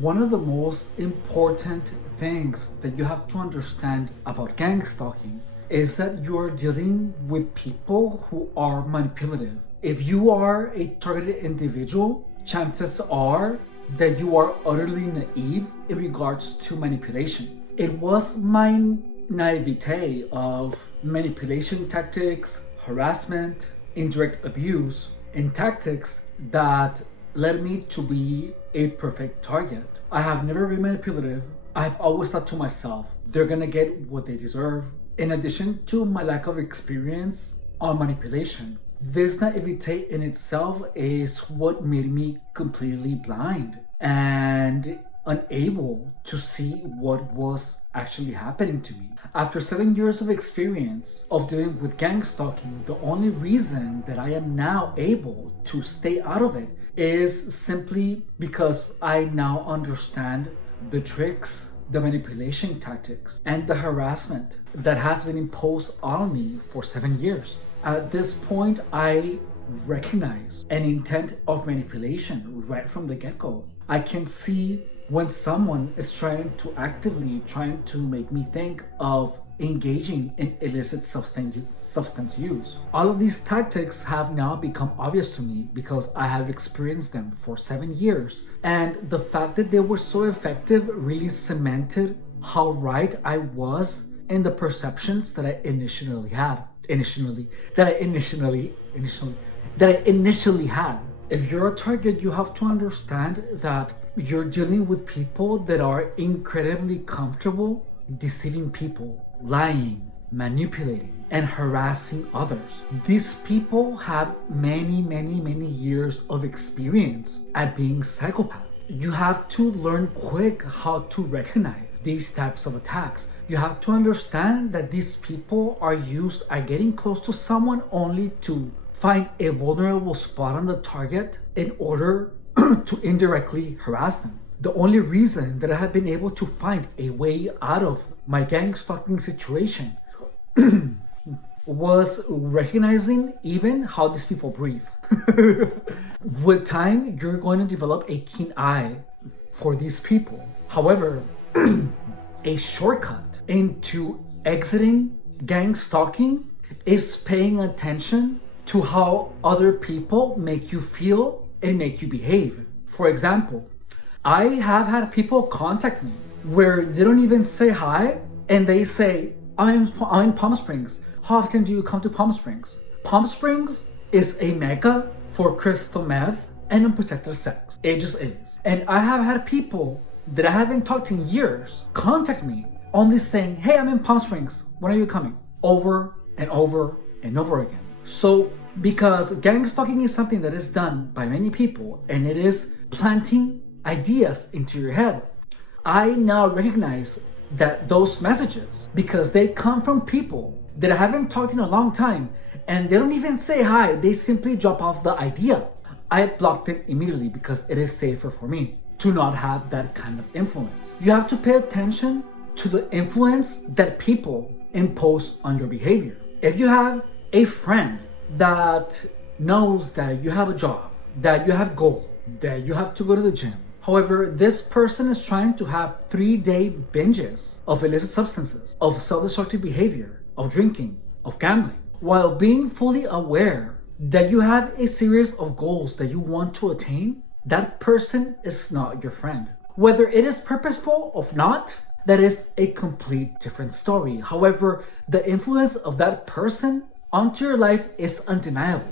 One of the most important things that you have to understand about gang stalking is that you are dealing with people who are manipulative. If you are a targeted individual, chances are that you are utterly naive in regards to manipulation. It was my naivete of manipulation tactics, harassment, indirect abuse, and tactics that led me to be a perfect target. I have never been manipulative. I've always thought to myself, they're gonna get what they deserve. In addition to my lack of experience on manipulation, this naivete in itself is what made me completely blind and unable to see what was actually happening to me. After 7 years of experience of dealing with gang stalking, the only reason that I am now able to stay out of it is simply because I now understand the tricks, the manipulation tactics, and the harassment that has been imposed on me for 7 years. At this point, I recognize an intent of manipulation right from the get-go. I can see when someone is trying to make me think of engaging in illicit substance use. All of these tactics have now become obvious to me because I have experienced them for 7 years. And the fact that they were so effective really cemented how right I was in the perceptions that I initially had. If you're a target, you have to understand that you're dealing with people that are incredibly comfortable deceiving people, lying, manipulating, and harassing others. These people have many years of experience at being psychopaths. You have to learn quick how to recognize these types of attacks. You have to understand that these people are getting close to someone only to find a vulnerable spot on the target in order to indirectly harass them. The only reason that I have been able to find a way out of my gang stalking situation was recognizing even how these people breathe. With time, you're going to develop a keen eye for these people. However, a shortcut into exiting gang stalking is paying attention to how other people make you feel and make you behave. For example, I have had people contact me where they don't even say hi and they say, I'm in Palm Springs. How often do you come to Palm Springs? Palm Springs is a mecca for crystal meth and unprotected sex. It just is. And I have had people that I haven't talked to in years contact me only saying, hey, I'm in Palm Springs. When are you coming? Over and over and over again. So because gang stalking is something that is done by many people and it is planting ideas into your head, I now recognize that those messages, because they come from people that I haven't talked in a long time and they don't even say hi, they simply drop off the idea. I blocked it immediately because it is safer for me to not have that kind of influence. You have to pay attention to the influence that people impose on your behavior. If you have a friend that knows that you have a job, that you have goals, that you have to go to the gym. However, this person is trying to have 3-day binges of illicit substances, of self-destructive behavior, of drinking, of gambling, while being fully aware that you have a series of goals that you want to attain. That person is not your friend. Whether it is purposeful or not, that is a complete different story. However, the influence of that person onto your life is undeniable.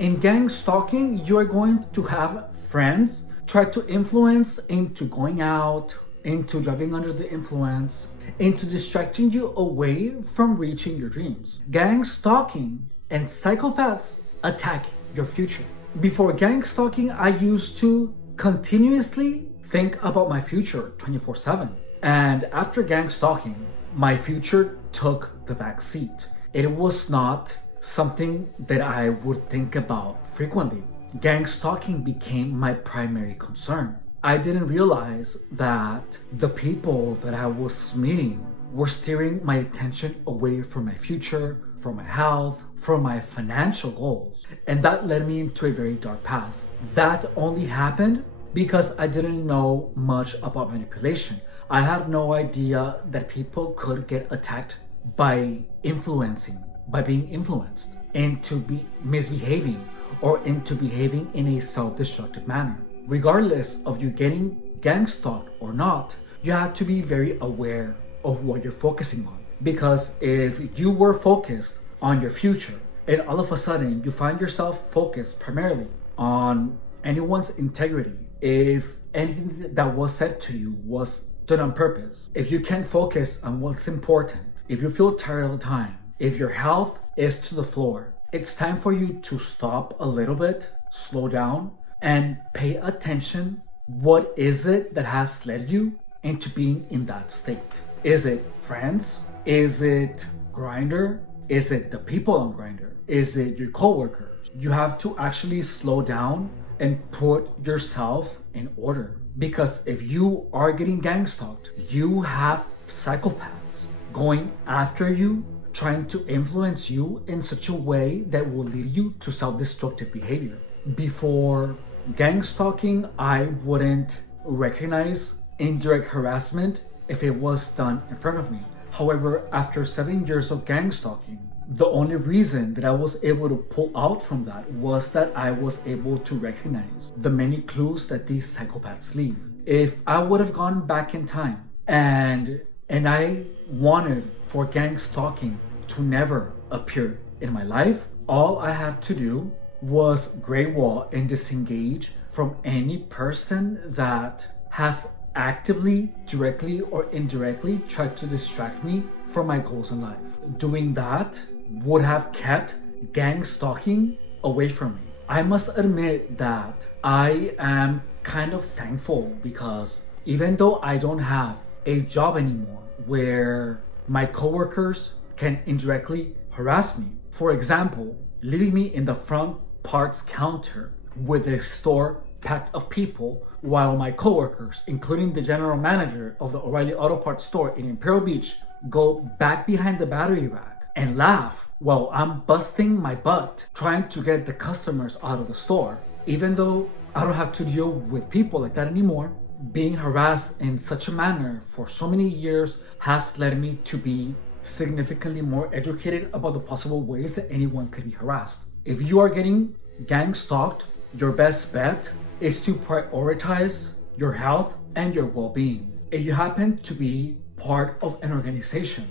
In gang stalking, you are going to have friends try to influence into going out, into driving under the influence, into distracting you away from reaching your dreams. Gang stalking and psychopaths attack your future. Before gang stalking, I used to continuously think about my future 24/7. And after gang stalking, my future took the back seat. It was not something that I would think about frequently. Gang stalking became my primary concern. I didn't realize that the people that I was meeting were steering my attention away from my future, from my health, from my financial goals. And that led me into a very dark path. That only happened because I didn't know much about manipulation. I had no idea that people could get attacked by influencing, by being influenced into be misbehaving or into behaving in a self-destructive manner. Regardless of you getting gang stalked or not, you have to be very aware of what you're focusing on. Because if you were focused on your future and all of a sudden you find yourself focused primarily on anyone's integrity, if anything that was said to you was done on purpose, if you can't focus on what's important, if you feel tired all the time, if your health is to the floor, it's time for you to stop a little bit, slow down, and pay attention. What is it that has led you into being in that state? Is it friends? Is it Grindr? Is it the people on Grindr? Is it your coworkers? You have to actually slow down and put yourself in order. Because if you are getting gang stalked, you have psychopaths going after you, trying to influence you in such a way that will lead you to self-destructive behavior. Before gang stalking, I wouldn't recognize indirect harassment if it was done in front of me. However, after 7 years of gang stalking, the only reason that I was able to pull out from that was that I was able to recognize the many clues that these psychopaths leave. If I would have gone back in time and I wanted for gang stalking to never appear in my life, all I had to do was gray wall and disengage from any person that has actively, directly or indirectly tried to distract me from my goals in life. Doing that would have kept gang stalking away from me. I must admit that I am kind of thankful because even though I don't have a job anymore where my coworkers can indirectly harass me, for example, leaving me in the front parts counter with a store packed of people while my coworkers, including the general manager of the O'Reilly Auto Parts store in Imperial Beach, go back behind the battery rack and laugh while I'm busting my butt trying to get the customers out of the store. Even though I don't have to deal with people like that anymore, being harassed in such a manner for so many years has led me to be significantly more educated about the possible ways that anyone could be harassed. If you are getting gang stalked, your best bet is to prioritize your health and your well-being. If you happen to be part of an organization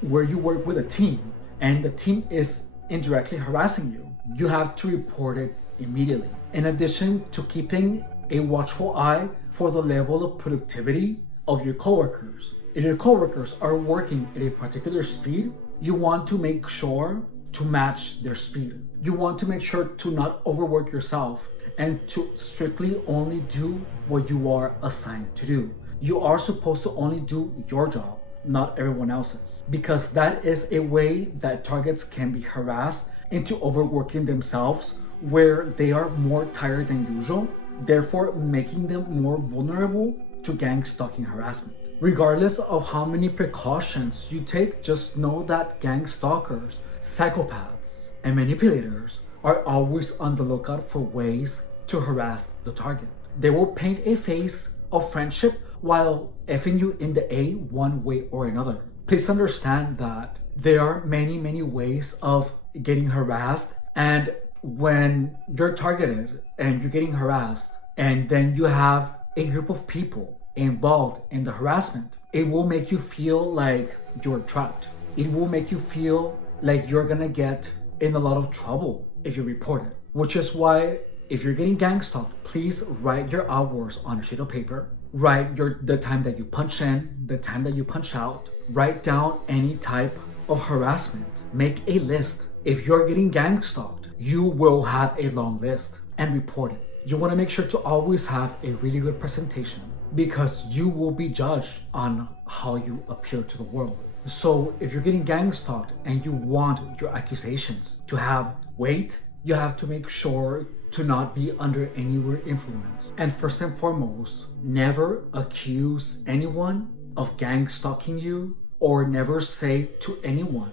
where you work with a team and the team is indirectly harassing you, you have to report it immediately. In addition to keeping a watchful eye for the level of productivity of your coworkers. If your coworkers are working at a particular speed, you want to make sure to match their speed. You want to make sure to not overwork yourself and to strictly only do what you are assigned to do. You are supposed to only do your job, not everyone else's, because that is a way that targets can be harassed into overworking themselves where they are more tired than usual, therefore making them more vulnerable to gang stalking harassment. Regardless of how many precautions you take, just know that gang stalkers, psychopaths, and manipulators are always on the lookout for ways to harass the target. They will paint a face of friendship while effing you in the A one way or another. Please understand that there are many ways of getting harassed, and when you're targeted and you're getting harassed and then you have a group of people involved in the harassment, it will make you feel like you're trapped. It will make you feel like you're gonna get in a lot of trouble if you report it. Which is why if you're getting gang stalked, please write your hours on a sheet of paper. Write the time that you punch in, the time that you punch out. Write down any type of harassment. Make a list. If you're getting gang stalked, you will have a long list and report it. You want to make sure to always have a really good presentation because you will be judged on how you appear to the world. So if you're getting gang stalked and you want your accusations to have weight, you have to make sure to not be under any weird influence. And first and foremost, never accuse anyone of gang stalking you, or never say to anyone,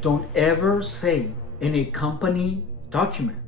don't ever say in a company document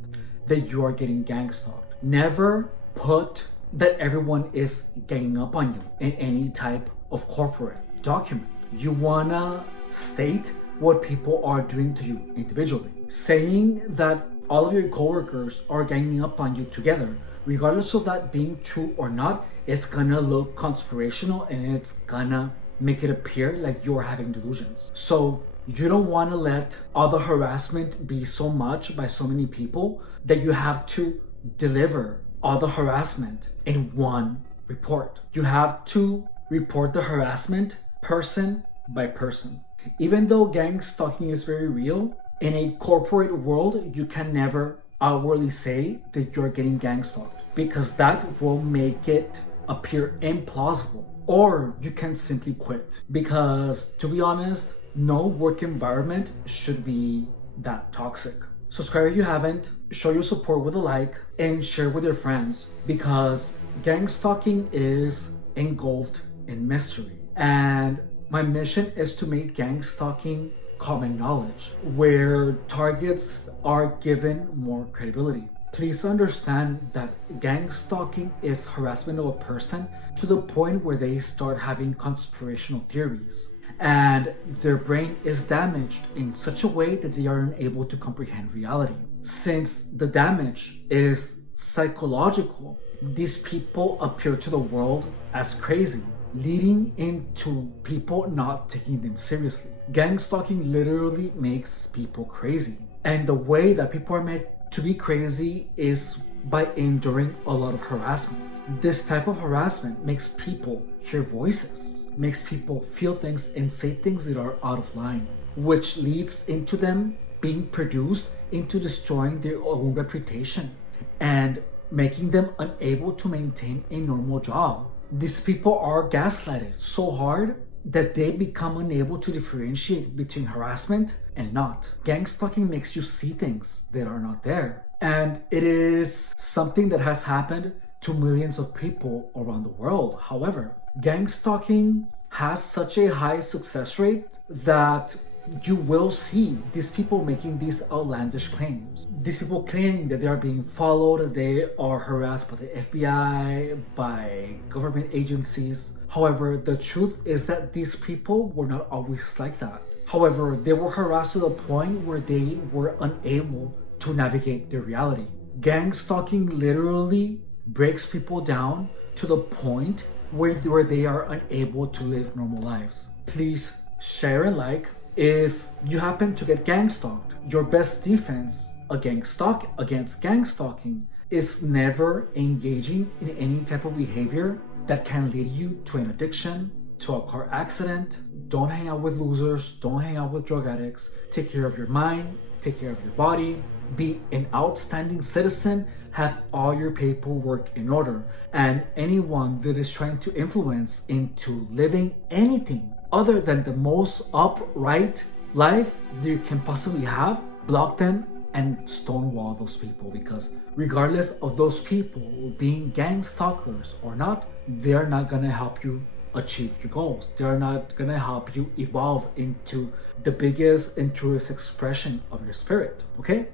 that you are getting gang stalked. Never put that everyone is ganging up on you in any type of corporate document. You wanna state what people are doing to you individually. Saying that all of your coworkers are ganging up on you together, regardless of that being true or not, it's gonna look conspirational and it's gonna make it appear like you're having delusions. So you don't want to let all the harassment be so much by so many people that you have to deliver all the harassment in one report. You have to report the harassment person by person. Even though gang stalking is very real, in a corporate world, you can never outwardly say that you're getting gang stalked, because that will make it appear implausible. Or you can simply quit, because to be honest, no work environment should be that toxic. Subscribe if you haven't, show your support with a like, and share with your friends, because gang stalking is engulfed in mystery. And my mission is to make gang stalking common knowledge, where targets are given more credibility. Please understand that gang stalking is harassment of a person to the point where they start having conspirational theories, and their brain is damaged in such a way that they are unable to comprehend reality. Since the damage is psychological, these people appear to the world as crazy, leading into people not taking them seriously. Gang stalking literally makes people crazy, and the way that people are made to be crazy is by enduring a lot of harassment. This type of harassment makes people hear voices, makes people feel things and say things that are out of line, which leads into them being produced into destroying their own reputation and making them unable to maintain a normal job. These people are gaslighted so hard that they become unable to differentiate between harassment and not. Gang stalking makes you see things that are not there. And it is something that has happened to millions of people around the world. However, gang stalking has such a high success rate that you will see these people making these outlandish claims. These people claiming that they are being followed, they are harassed by the FBI, by government agencies. However, the truth is that these people were not always like that. However, they were harassed to the point where they were unable to navigate their reality. Gang stalking literally breaks people down to the point where they are unable to live normal lives. Please share and like. If you happen to get gang stalked, your best defense against gang stalking is never engaging in any type of behavior that can lead you to an addiction, to a car accident. Don't hang out with losers, don't hang out with drug addicts. Take care of your mind, take care of your body, be an outstanding citizen, have all your paperwork in order. And anyone that is trying to influence into living anything other than the most upright life that you can possibly have, block them and stonewall those people, because regardless of those people being gang stalkers or not, they're not gonna help you achieve your goals. They're not gonna help you evolve into the biggest and truest expression of your spirit. Okay?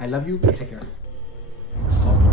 I love you. Take care. Stop.